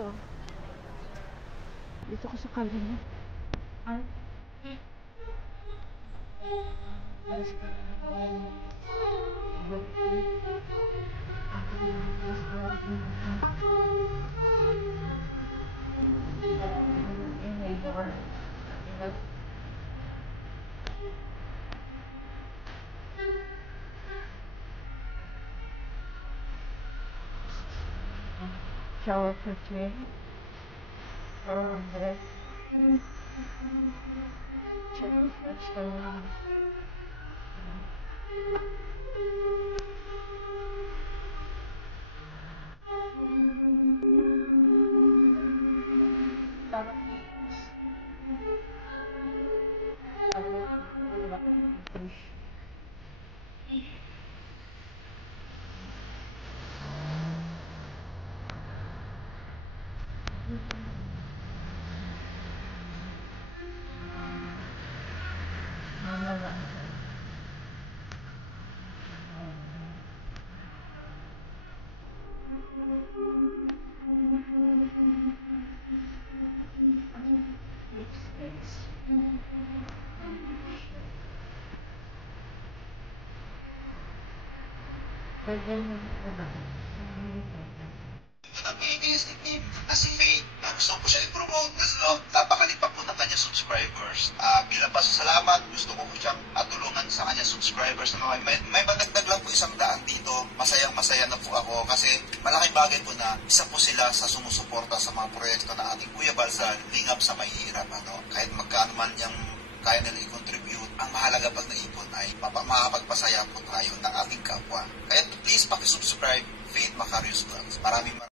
dito. Dito ko sa kabila. Ay. Shower for today. Nag-iisip na si Faye na gusto ko siya i-promote kasi napakalit pa po ng kanyang subscribers. Bilang pasasalamat, gusto ko siyang tulungan sa kanyang subscribers na may madagdag lang po 100 dito. Masayang-masaya na po ako kasi malaking bagay po na isa po sila sa sumusuporta sa mga proyekto na ating Kuya Bal sa Lingap sa Mahihirap. Kahit magkano man yung kaya nila i-contribute, ang mahalaga pag naipon ay makakapagpasaya po tayo ng ating kapwa. Kaya please pakisubscribe Faith Macarius Vlogs. Maraming